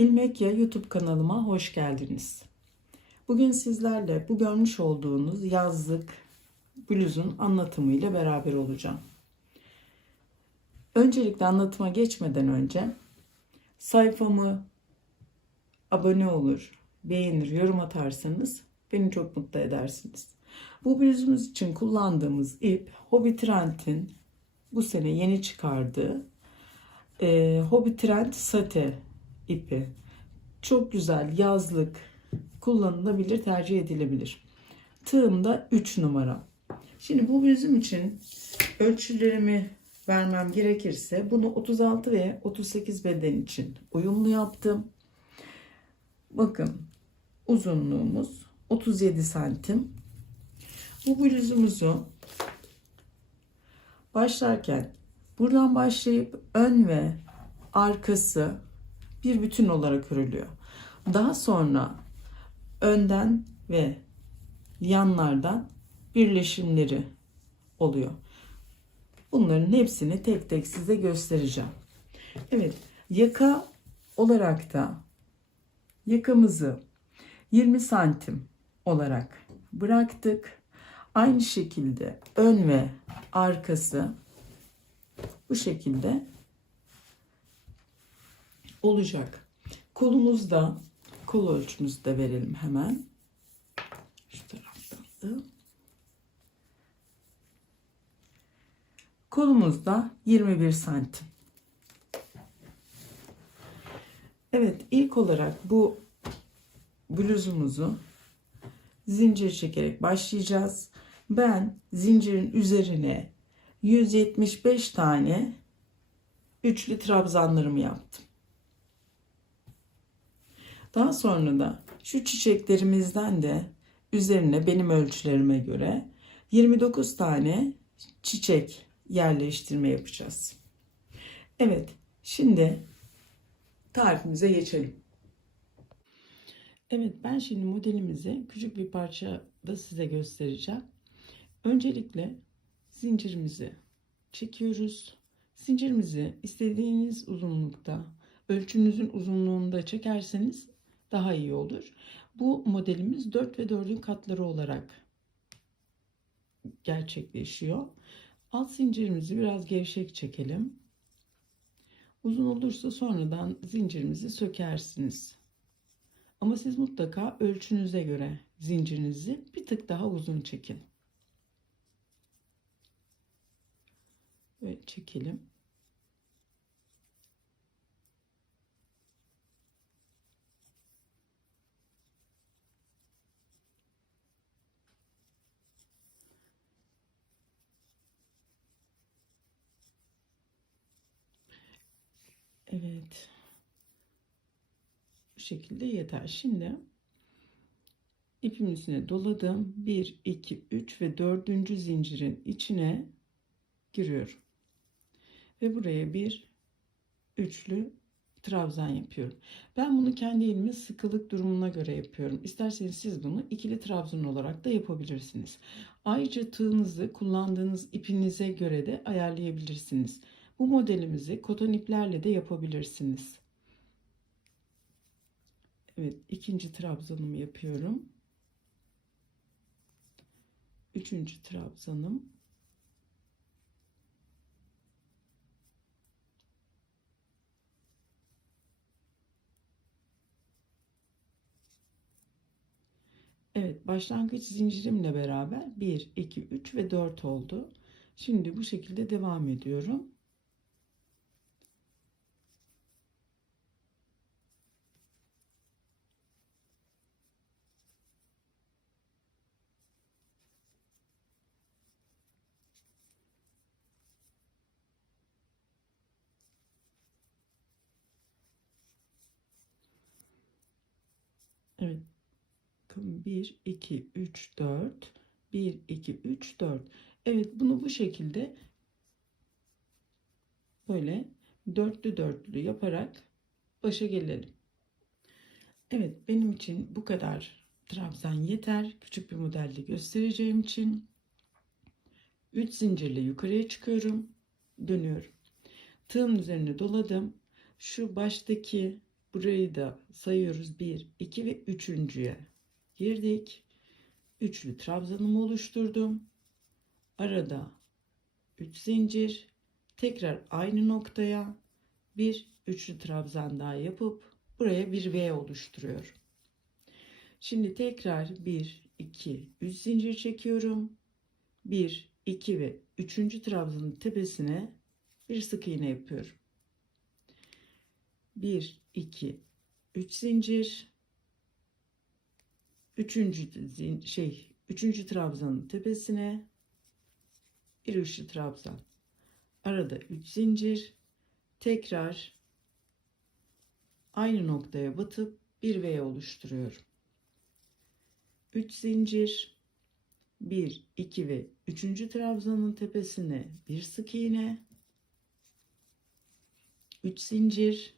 İlmekya YouTube kanalıma hoş geldiniz. Bugün sizlerle bu görmüş olduğunuz yazlık bluzun anlatımıyla beraber olacağım. Öncelikle anlatıma geçmeden önce sayfamı abone olur, beğenir, yorum atarsanız beni çok mutlu edersiniz. Bu bluzumuz için kullandığımız ip Hobby Trend'in bu sene yeni çıkardığı Hobby Trend Sate ipi. Çok güzel, yazlık, kullanılabilir, tercih edilebilir. Tığım da 3 numara. Şimdi bu bluzum için ölçülerimi vermem gerekirse bunu 36 ve 38 beden için uyumlu yaptım. Bakın uzunluğumuz 37 santim. Bu bluzumuzu başlarken buradan başlayıp ön ve arkası bir bütün olarak örülüyor. Daha sonra önden ve yanlardan birleşimleri oluyor. Bunların hepsini tek tek size göstereceğim. Evet, yaka olarak da yakamızı 20 santim olarak bıraktık. Aynı şekilde ön ve arkası bu şekilde olacak. Kolumuzda, kol ölçümüzü de verelim hemen. Şu taraftan da. Kolumuzda 21 santim. Evet, ilk olarak bu bluzumuzu zincir çekerek başlayacağız. Ben zincirin üzerine 175 tane üçlü trabzanlarımı yaptım. Daha sonra da şu çiçeklerimizden de üzerine benim ölçülerime göre 29 tane çiçek yerleştirme yapacağız. Evet, şimdi tarifimize geçelim. Evet, ben şimdi modelimizi küçük bir parça da size göstereceğim. Öncelikle zincirimizi çekiyoruz. Zincirimizi istediğiniz uzunlukta, ölçünüzün uzunluğunda çekerseniz daha iyi olur. Bu modelimiz 4 ve 4'ün katları olarak gerçekleşiyor. Alt zincirimizi biraz gevşek çekelim. Uzun olursa sonradan zincirimizi sökersiniz. Ama siz mutlaka ölçünüze göre zincirinizi bir tık daha uzun çekin. Ve çekelim. Evet. Bu şekilde yeter. Şimdi ipimin üstüne doladım. 1, 2, 3 ve 4. zincirin içine giriyorum. Ve buraya bir üçlü trabzan yapıyorum. Ben bunu kendi elimin sıkılık durumuna göre yapıyorum. İsterseniz siz bunu ikili trabzan olarak da yapabilirsiniz. Ayrıca tığınızı kullandığınız ipinize göre de ayarlayabilirsiniz. Bu modelimizi koton iplerle de yapabilirsiniz. Evet, ikinci trabzanımı yapıyorum. Üçüncü trabzanım. Evet, başlangıç zincirimle beraber 1, 2, 3 ve 4 oldu. Şimdi bu şekilde devam ediyorum. Evet, 1, 2, 3, 4. 1, 2, 3, 4. Evet, bunu bu şekilde böyle dörtlü dörtlü yaparak başa gelelim. Evet, benim için bu kadar trabzan yeter. Küçük bir modelde göstereceğim için 3 zincirle yukarıya çıkıyorum. Dönüyorum. Tığın üzerine doladım. Şu baştaki Burayı da sayıyoruz. 1, 2 ve üçüncüye girdik. Üçlü trabzanımı oluşturdum. Arada 3 zincir. Tekrar aynı noktaya bir üçlü trabzan daha yapıp buraya bir V oluşturuyorum. Şimdi tekrar 1, 2, 3 zincir çekiyorum. 1, 2 ve 3. trabzanın tepesine bir sık iğne yapıyorum. 1, 2, 3 zincir. 3. trabzanın tepesine bir üçlü trabzan. Arada 3 zincir. Tekrar aynı noktaya batıp bir V oluşturuyorum. 3 zincir. 1, 2 ve 3. trabzanın tepesine bir sık iğne. 3 zincir.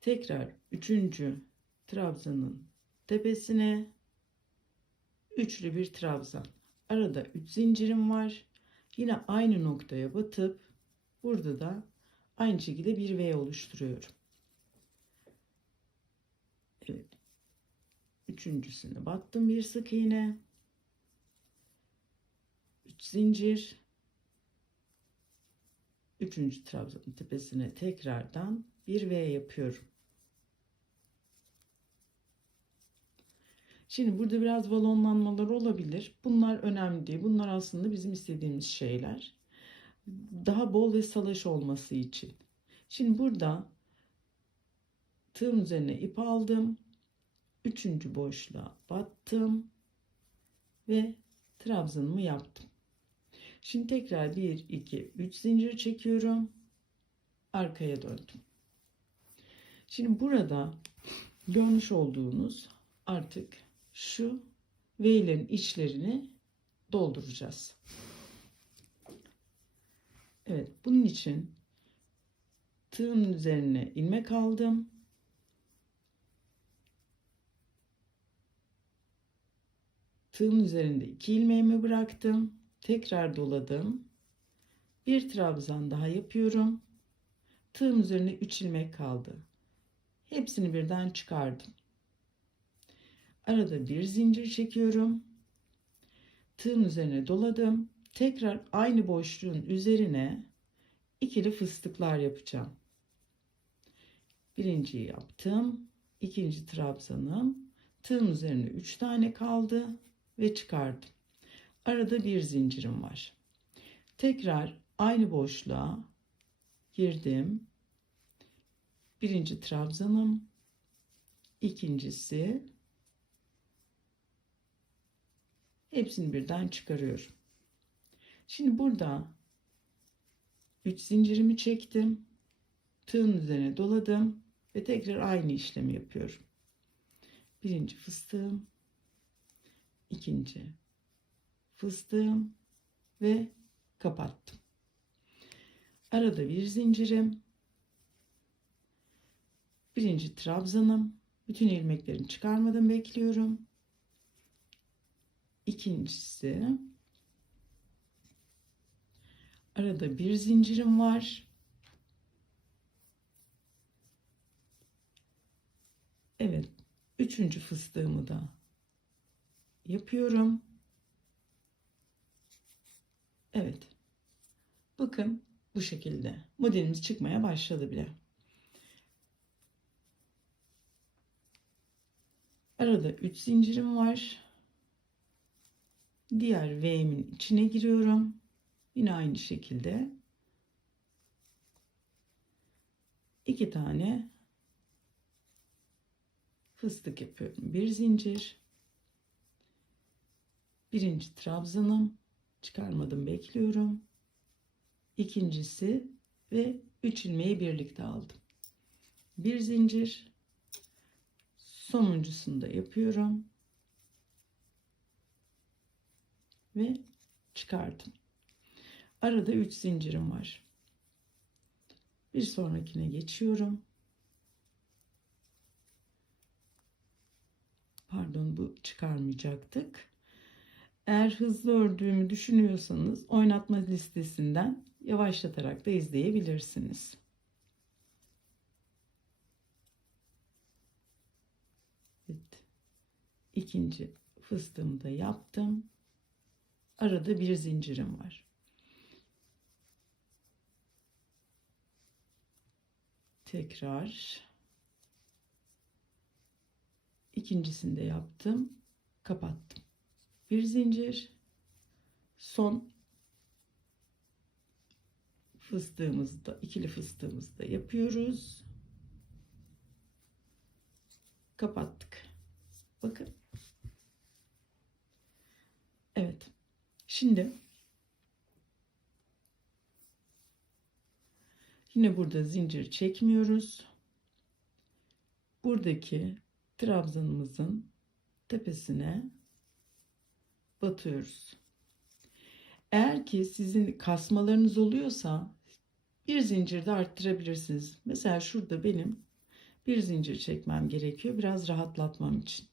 Tekrar 3. trabzanın tepesine üçlü bir trabzan. Arada 3 zincirim var. Yine aynı noktaya batıp burada da aynı şekilde bir V oluşturuyorum. Evet. Üçüncüsüne battım, bir sık iğne. 3 zincir. 3. trabzanın tepesine tekrardan bir V yapıyorum. Şimdi burada biraz balonlanmalar olabilir. Bunlar önemli değil. Bunlar aslında bizim istediğimiz şeyler. Daha bol ve salaş olması için. Şimdi burada tığın üzerine ip aldım. 3. boşluğa battım ve trabzanımı yaptım. Şimdi tekrar 1, 2, 3 zincir çekiyorum. Arkaya döndüm. Şimdi burada görmüş olduğunuz artık şu V'lerin içlerini dolduracağız. Evet, bunun için tığın üzerine ilmek aldım. Tığın üzerinde 2 ilmeğimi bıraktım. Tekrar doladım. Bir trabzan daha yapıyorum. Tığın üzerine 3 ilmek kaldı. Hepsini birden çıkardım. Arada bir zincir çekiyorum. Tığın üzerine doladım. Tekrar aynı boşluğun üzerine ikili fıstıklar yapacağım. Birinciyi yaptım. İkinci trabzanım. Tığın üzerine 3 tane kaldı ve çıkardım. Arada bir zincirim var. Tekrar aynı boşluğa girdim. Birinci trabzanım. İkincisi. Hepsini birden çıkarıyorum. Şimdi burada 3 zincirimi çektim. Tığın üzerine doladım ve tekrar aynı işlemi yapıyorum. Birinci fıstığım, ikinci fıstığım ve kapattım. Arada bir zincirim. Birinci trabzanım. Bütün ilmeklerimi çıkarmadan bekliyorum. İkincisi. Arada bir zincirim var. Evet. Üçüncü fıstığımı da yapıyorum. Evet. Bakın bu şekilde. Modelimiz çıkmaya başladı bile. Arada 3 zincirim var. Diğer V'min içine giriyorum. Yine aynı şekilde 2 tane fıstık yapıyorum. Bir zincir. Birinci trabzanım. Çıkarmadım, bekliyorum. İkincisi ve 3 ilmeği birlikte aldım. Bir zincir. Sonuncusunu da yapıyorum. Ve çıkardım. Arada 3 zincirim var. Bir sonrakine geçiyorum. Pardon, bu çıkarmayacaktık. Eğer hızlı ördüğümü düşünüyorsanız oynatma listesinden yavaşlatarak da izleyebilirsiniz. ikinci fıstığımı da yaptım. Arada bir zincirim var. Tekrar ikincisini de yaptım, kapattım. Bir zincir, son fıstığımızda, ikili fıstığımızda yapıyoruz. Kapattık. Bakın. Evet. Şimdi yine burada zincir çekmiyoruz. Buradaki trabzanımızın tepesine batıyoruz. Eğer ki sizin kasmalarınız oluyorsa bir zincir de arttırabilirsiniz. Mesela şurada benim bir zincir çekmem gerekiyor. Biraz rahatlatmam için.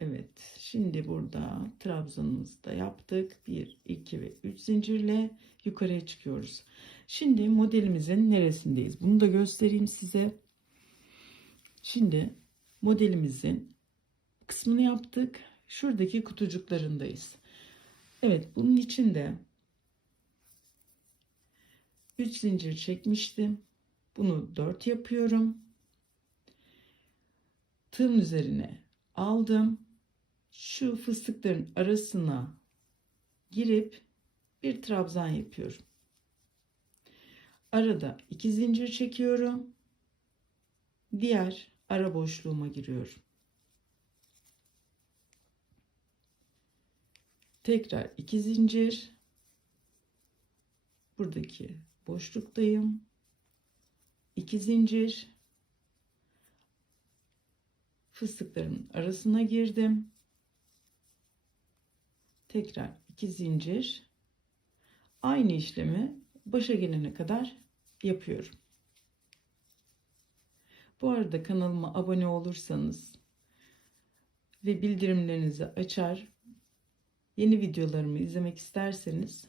Evet. Şimdi burada trabzanımızı da yaptık. 1, 2 ve 3 zincirle yukarıya çıkıyoruz. Şimdi modelimizin neresindeyiz? Bunu da göstereyim size. Şimdi modelimizin kısmını yaptık. Şuradaki kutucuklarındayız. Evet, bunun için de 3 zincir çekmiştim. Bunu 4 yapıyorum. Tığın üzerine aldım. Şu fıstıkların arasına girip bir trabzan yapıyorum. Arada 2 zincir çekiyorum. Diğer ara boşluğuma giriyorum. Tekrar 2 zincir. Buradaki boşluktayım. 2 zincir. Fıstıkların arasına girdim. Tekrar 2 zincir. Aynı işlemi başa gelene kadar yapıyorum. Bu arada kanalıma abone olursanız ve bildirimlerinizi açar, yeni videolarımı izlemek isterseniz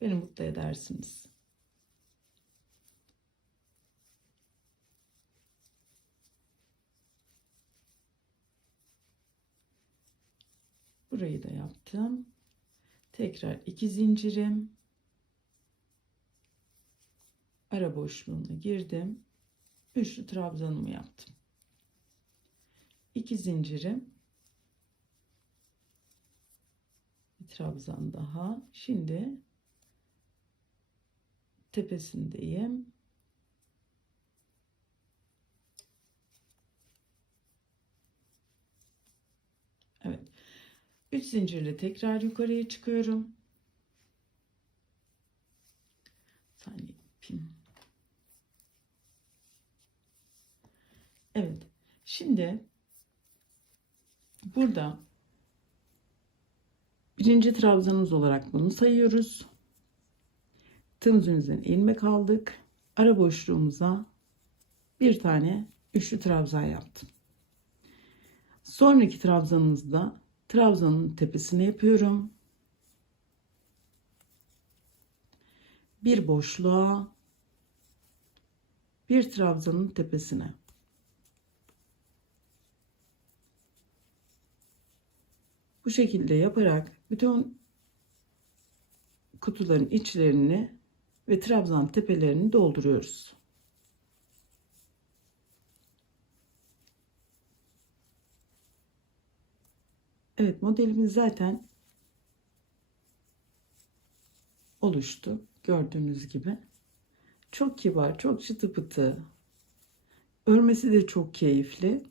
beni mutlu edersiniz. Burayı da yaptım. Tekrar 2 zincirim. Ara boşluğuna girdim. Üçlü trabzanımı yaptım. 2 zincirim. Bir trabzan daha. Şimdi tepesindeyim. Evet. 3 zincirle tekrar yukarıya çıkıyorum. Saniye yapayım. Evet. Şimdi burada birinci trabzanımız olarak bunu sayıyoruz. Tığımızın üzerine ilmek aldık. Ara boşluğumuza bir tane üçlü trabzan yaptım. Sonraki trabzanımızda trabzanın tepesine yapıyorum. Bir boşluğa, bir trabzanın tepesine. Bu şekilde yaparak bütün kutuların içlerini ve trabzan tepelerini dolduruyoruz. Evet, modelimiz zaten oluştu. Gördüğünüz gibi. Çok kibar, çok çıtı pıtı. Örmesi de çok keyifli.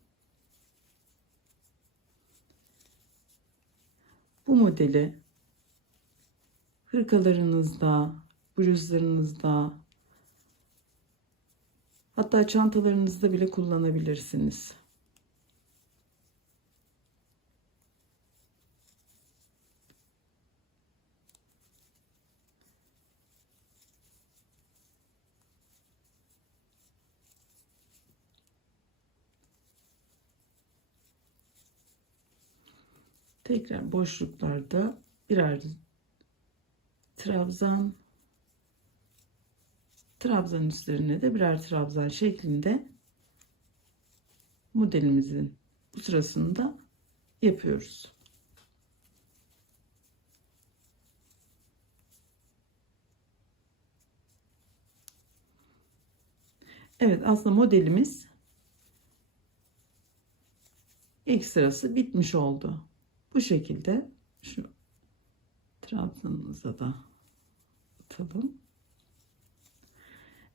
Bu modeli hırkalarınızda, bluzlarınızda, hatta çantalarınızda bile kullanabilirsiniz. Tekrar boşluklarda birer trabzan, trabzan üstlerine de birer trabzan şeklinde modelimizin bu sırasında yapıyoruz. Evet, aslında modelimiz ilk sırası bitmiş oldu. Bu şekilde şu trabzanımıza da atalım.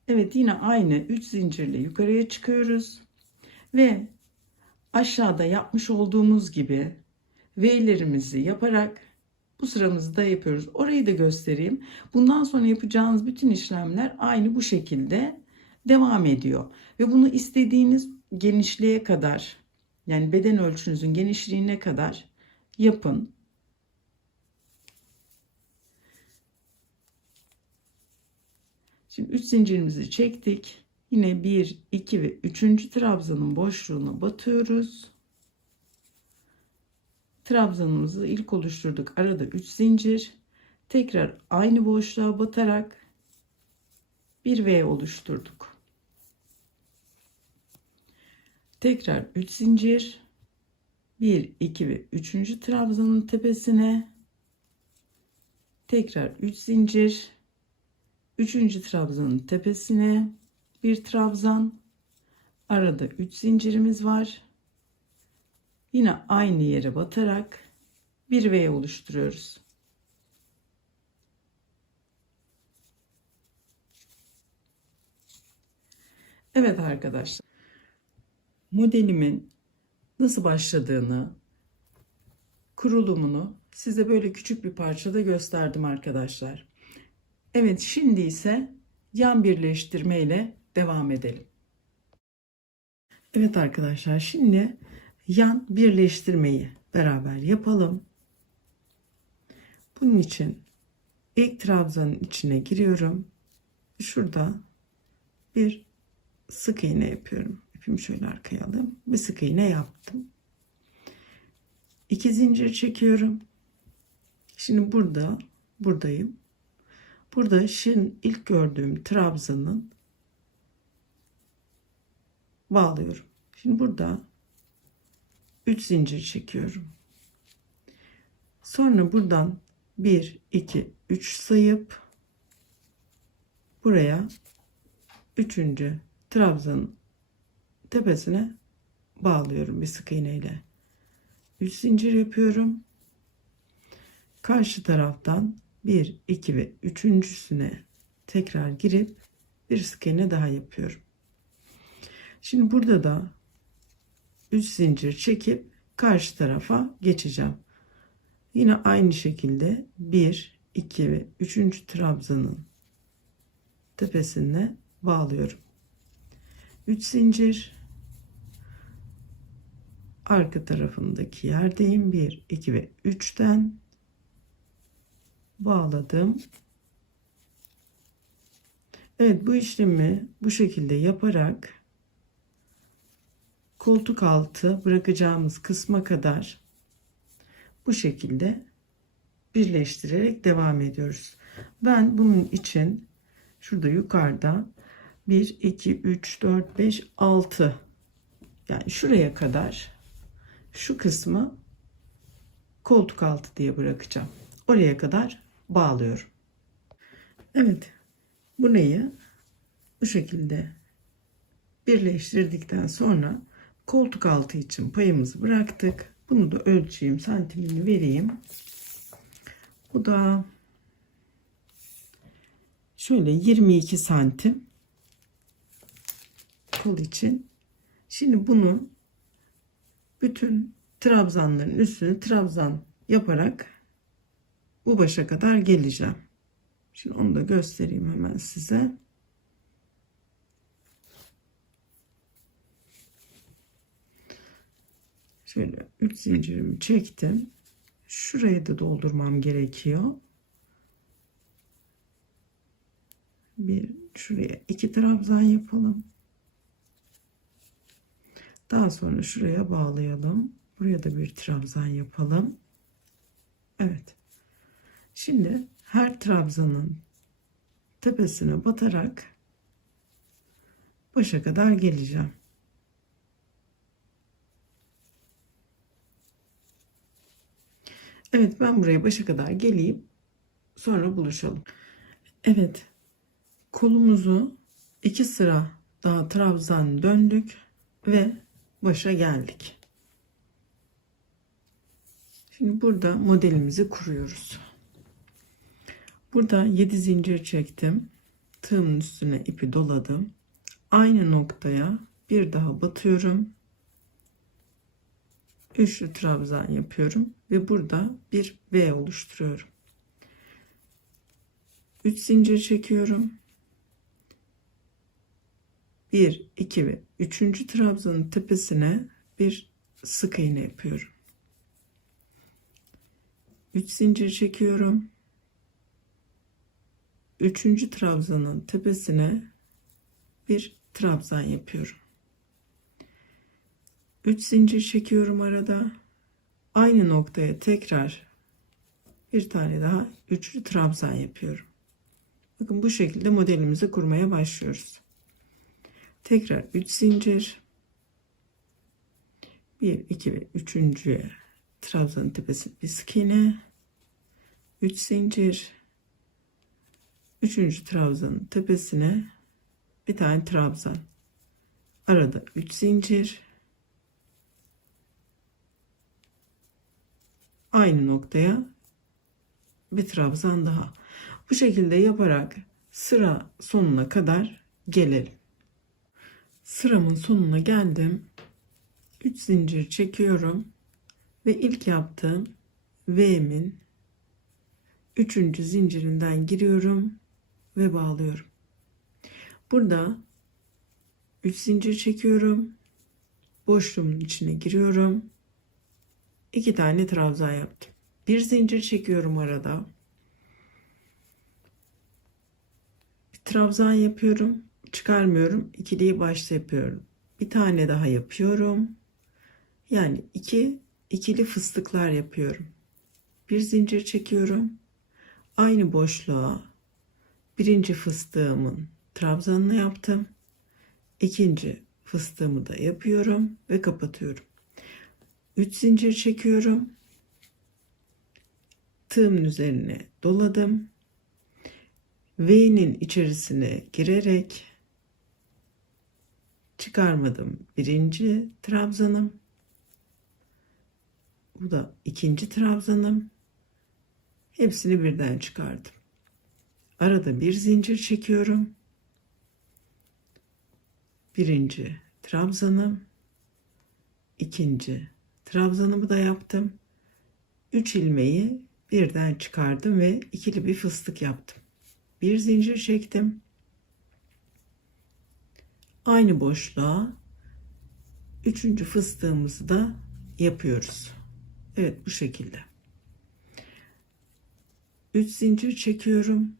Evet, yine aynı 3 zincirle yukarıya çıkıyoruz ve aşağıda yapmış olduğumuz gibi V'lerimizi yaparak bu sıramızı da yapıyoruz. Orayı da göstereyim. Bundan sonra yapacağınız bütün işlemler aynı bu şekilde devam ediyor. Ve bunu istediğiniz genişliğe kadar, yani beden ölçünüzün genişliğine kadar yapın. Şimdi 3 zincirimizi çektik. Yine 1, 2 ve 3. trabzanın boşluğuna batıyoruz. Trabzanımızı ilk oluşturduk. Arada 3 zincir. Tekrar aynı boşluğa batarak bir V oluşturduk. Tekrar 3 zincir. 1, 2 ve 3. trabzanın tepesine tekrar 3 zincir. 3. trabzanın tepesine bir trabzan. Arada 3 zincirimiz var. Yine aynı yere batarak bir V oluşturuyoruz. Evet arkadaşlar, modelimin nasıl başladığını, kurulumunu size böyle küçük bir parçada gösterdim arkadaşlar. Evet, şimdi ise yan birleştirme ile devam edelim. Evet arkadaşlar, şimdi yan birleştirmeyi beraber yapalım. Bunun için ilk trabzanın içine giriyorum. Şurada bir sık iğne yapıyorum. İpimi şöyle arkaya alayım. Bir sık iğne yaptım. 2 zincir çekiyorum. Şimdi buradayım. Burada şimdi ilk gördüğüm trabzanın bağlıyorum. Şimdi burada 3 zincir çekiyorum. Sonra buradan 1, 2, 3 sayıp buraya 3. trabzanın tepesine bağlıyorum bir sık iğne ile. 3 zincir yapıyorum. Karşı taraftan 1, 2 ve 3.'süne tekrar girip bir sık iğne daha yapıyorum. Şimdi burada da 3 zincir çekip karşı tarafa geçeceğim. Yine aynı şekilde 1, 2 ve 3. trabzanın tepesine bağlıyorum. 3 zincir, arka tarafındaki yerdeyim. 1, 2 ve 3'ten bağladım. Evet, bu işlemi bu şekilde yaparak koltuk altı bırakacağımız kısma kadar bu şekilde birleştirerek devam ediyoruz. Ben bunun için şurada yukarıda 1, 2, 3, 4, 5, 6, yani şuraya kadar şu kısmı koltuk altı diye bırakacağım. Oraya kadar bağlıyorum. Evet, burayı bu şekilde birleştirdikten sonra koltuk altı için payımızı bıraktık. Bunu da ölçeyim, santimini vereyim. Bu da şöyle 22 santim kol için. Şimdi bunun bütün trabzanların üstüne trabzan yaparak bu başa kadar geleceğim. Şimdi onu da göstereyim hemen size. Şöyle 3 zincirimi çektim. Şurayı da doldurmam gerekiyor. Şuraya 2 trabzan yapalım. Daha sonra şuraya bağlayalım. Buraya da bir trabzan yapalım. Evet. Şimdi her trabzanın tepesine batarak başa kadar geleceğim. Evet, ben buraya başa kadar geleyim. Sonra buluşalım. Evet, kolumuzu 2 sıra daha trabzan döndük ve başa geldik. Şimdi burada modelimizi kuruyoruz. Burada 7 zincir çektim. Tığımın üstüne ipi doladım. Aynı noktaya bir daha batıyorum. Üçlü trabzan yapıyorum ve burada bir V oluşturuyorum. 3 zincir çekiyorum. 1, 2 ve 3. trabzanın tepesine bir sık iğne yapıyorum. 3 zincir çekiyorum. 3. trabzanın tepesine bir trabzan yapıyorum. 3 zincir çekiyorum arada. Aynı noktaya tekrar bir tane daha üçlü trabzan yapıyorum. Bakın bu şekilde modelimizi kurmaya başlıyoruz. Tekrar 3 zincir. 1, 2 ve 3. trabzanın tepesine bir sık iğne. 3 zincir. 3. trabzanın tepesine bir tane trabzan. Arada 3 zincir. Aynı noktaya bir trabzan daha. Bu şekilde yaparak sıra sonuna kadar gelelim. Sıramın sonuna geldim. 3 zincir çekiyorum ve ilk yaptığım V'min 3. zincirinden giriyorum ve bağlıyorum. Burada 3 zincir çekiyorum. Boşluğumun içine giriyorum. 2 tane trabzan yaptım. Bir zincir çekiyorum arada. Bir trabzan yapıyorum. Çıkarmıyorum. İkiliyi başta yapıyorum. Bir tane daha yapıyorum. Yani ikili fıstıklar yapıyorum. Bir zincir çekiyorum. Aynı boşluğa birinci fıstığımın trabzanını yaptım. İkinci fıstığımı da yapıyorum ve kapatıyorum. 3 zincir çekiyorum. Tığımın üzerine doladım. V'nin içerisine girerek çıkarmadım. Birinci trabzanım. Bu da ikinci trabzanım. Hepsini birden çıkardım. Arada bir zincir çekiyorum. Birinci trabzanım. İkinci trabzanımı da yaptım. 3 ilmeği birden çıkardım ve ikili bir fıstık yaptım. Bir zincir çektim. Aynı boşluğa 3. fıstığımızı da yapıyoruz. Evet, bu şekilde. 3 zincir çekiyorum.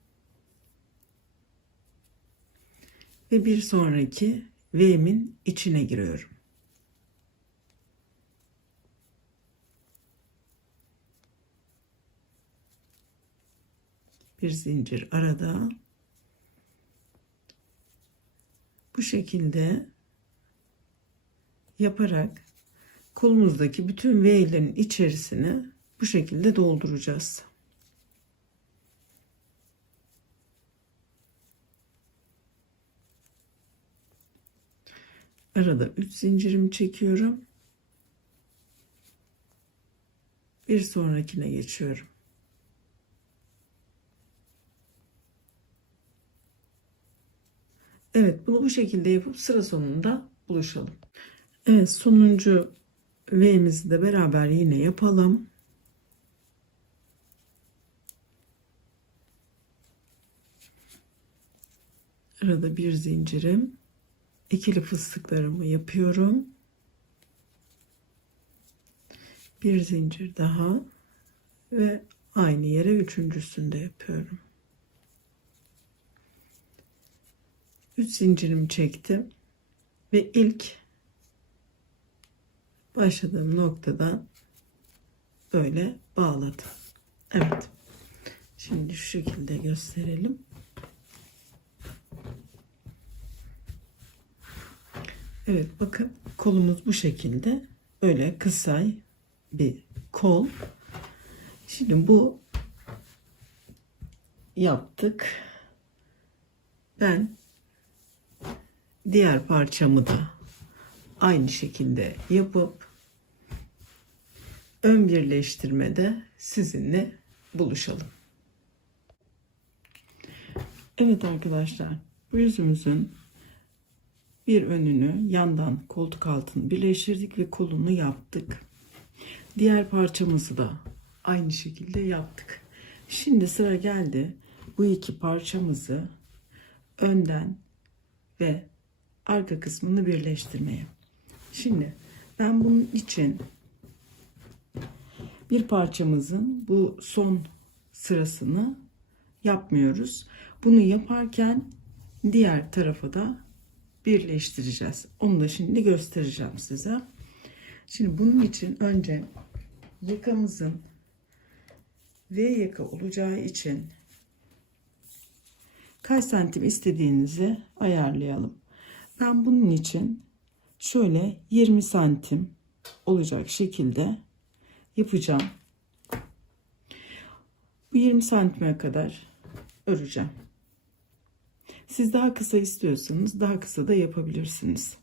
Ve bir sonraki V'min içine giriyorum. Bir zincir arada. Bu şekilde yaparak kolumuzdaki bütün V'lerin içerisine bu şekilde dolduracağız. Arada 3 zincirimi çekiyorum. Bir sonrakine geçiyorum. Evet, bunu bu şekilde yapıp sıra sonunda buluşalım. Evet, sonuncu V'mizi de beraber yine yapalım. Arada bir zincirim. İkili fıstıklarımı yapıyorum. Bir zincir daha ve aynı yere üçüncüsünde yapıyorum. 3 zincirimi çektim ve ilk başladığım noktadan böyle bağladım. Evet. Şimdi şu şekilde gösterelim. Evet, bakın kolumuz bu şekilde. Böyle kısa bir kol. Şimdi bu yaptık. Ben diğer parçamı da aynı şekilde yapıp ön birleştirmede sizinle buluşalım. Evet arkadaşlar, bu yüzümüzün bir önünü yandan koltuk altını birleştirdik ve kolunu yaptık. Diğer parçamızı da aynı şekilde yaptık. Şimdi sıra geldi bu iki parçamızı önden ve arka kısmını birleştirmeye. Şimdi ben bunun için bir parçamızın bu son sırasını yapmıyoruz. Bunu yaparken diğer tarafa da birleştireceğiz. Onu da şimdi göstereceğim size. Şimdi bunun için önce yakamızın V yaka olacağı için kaç santim istediğinizi ayarlayalım. Ben bunun için şöyle 20 santim olacak şekilde yapacağım. Bu 20 santime kadar öreceğim. Siz daha kısa istiyorsanız daha kısa da yapabilirsiniz.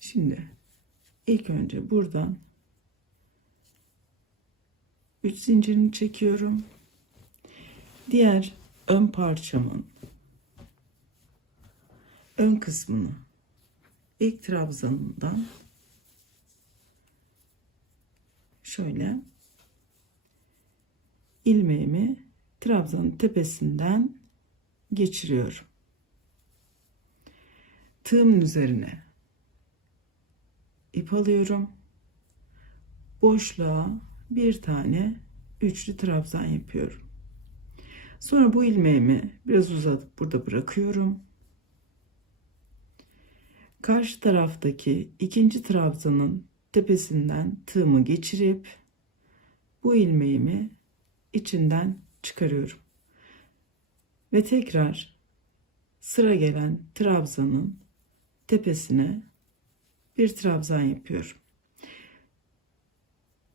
Şimdi ilk önce buradan 3 zincirimi çekiyorum. Diğer ön parçamın ön kısmını ilk trabzanından şöyle ilmeğimi trabzanın tepesinden geçiriyorum. Tığımın üzerine ip alıyorum. Boşluğa bir tane üçlü trabzan yapıyorum. Sonra bu ilmeğimi biraz uzatıp burada bırakıyorum. Karşı taraftaki ikinci trabzanın tepesinden tığımı geçirip bu ilmeğimi içinden çıkarıyorum. Ve tekrar sıra gelen trabzanın tepesine bir trabzan yapıyorum.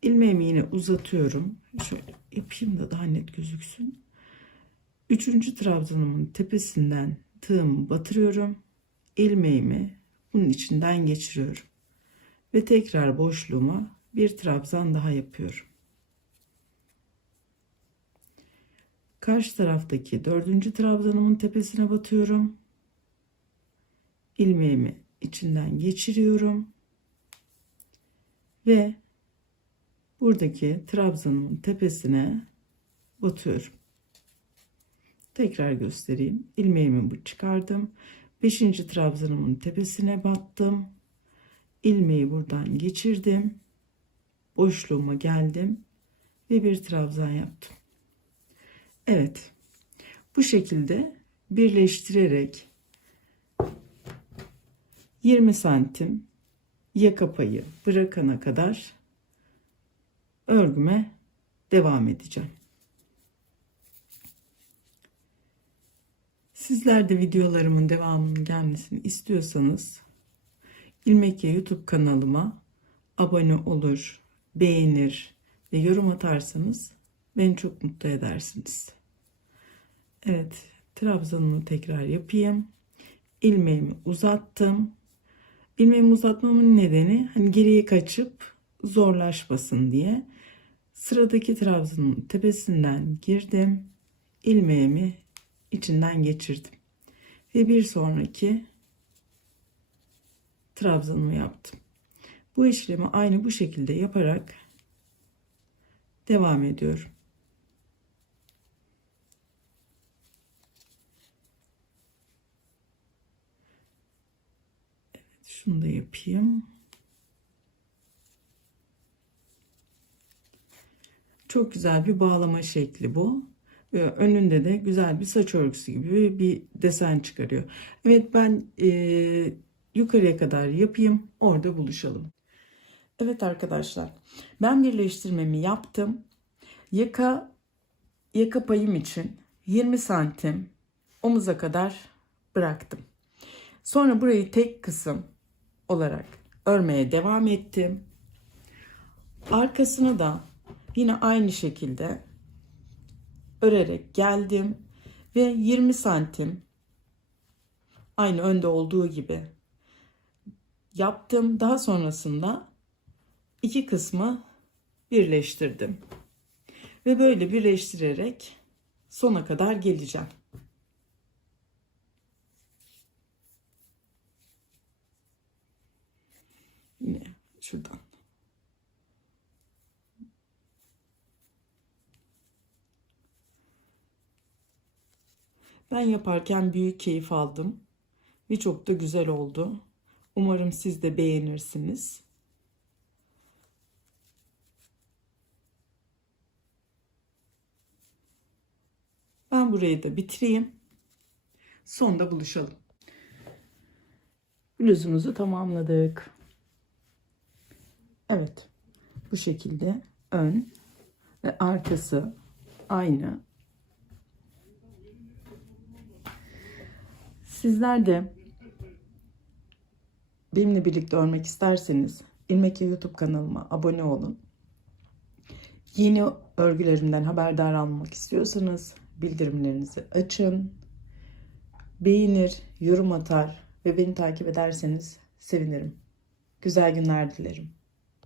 İlmeğimi yine uzatıyorum. Şöyle yapayım da daha net gözüksün. Üçüncü trabzanımın tepesinden tığımı batırıyorum. İlmeğimi bunun içinden geçiriyorum. Ve tekrar boşluğuma bir trabzan daha yapıyorum. Karşı taraftaki dördüncü trabzanımın tepesine batıyorum. İlmeğimi içinden geçiriyorum. Ve buradaki trabzanımın tepesine batıyorum. Tekrar göstereyim. İlmeğimi çıkardım. 5. trabzanımın tepesine battım. İlmeği buradan geçirdim. Boşluğuma geldim ve bir trabzan yaptım. Evet. Bu şekilde birleştirerek 20 santim yaka payı bırakana kadar örgüme devam edeceğim. Sizler de videolarımın devamının gelmesini istiyorsanız İlmek Ya YouTube kanalıma abone olur, beğenir ve yorum atarsanız beni çok mutlu edersiniz. Evet, trabzanımı tekrar yapayım. İlmeğimi uzattım. İlmeğimi uzatmamın nedeni hani geriye kaçıp zorlaşmasın diye. Sıradaki trabzanın tepesinden girdim. İlmeğimi içinden geçirdim. Ve bir sonraki trabzanımı yaptım. Bu işlemi aynı bu şekilde yaparak devam ediyorum. Evet, şunu da yapayım. Çok güzel bir bağlama şekli bu. Önünde de güzel bir saç örgüsü gibi bir desen çıkarıyor. Evet, ben yukarıya kadar yapayım, orada buluşalım. Evet arkadaşlar, ben birleştirmemi yaptım. Yaka payım için 20 santim omuza kadar bıraktım. Sonra burayı tek kısım olarak örmeye devam ettim. Arkasını da yine aynı şekilde örerek geldim ve 20 santim aynı önde olduğu gibi yaptım. Daha sonrasında iki kısmı birleştirdim ve böyle birleştirerek sona kadar geleceğim. Yine şuradan. Ben yaparken büyük keyif aldım ve çok da güzel oldu. Umarım siz de beğenirsiniz. Ben burayı da bitireyim. Sonda buluşalım. Bluzumuzu tamamladık. Evet. Bu şekilde ön ve arkası aynı. Sizler de benimle birlikte örmek isterseniz İlmekya YouTube kanalıma abone olun. Yeni örgülerimden haberdar olmak istiyorsanız bildirimlerinizi açın. Beğenir, yorum atar ve beni takip ederseniz sevinirim. Güzel günler dilerim.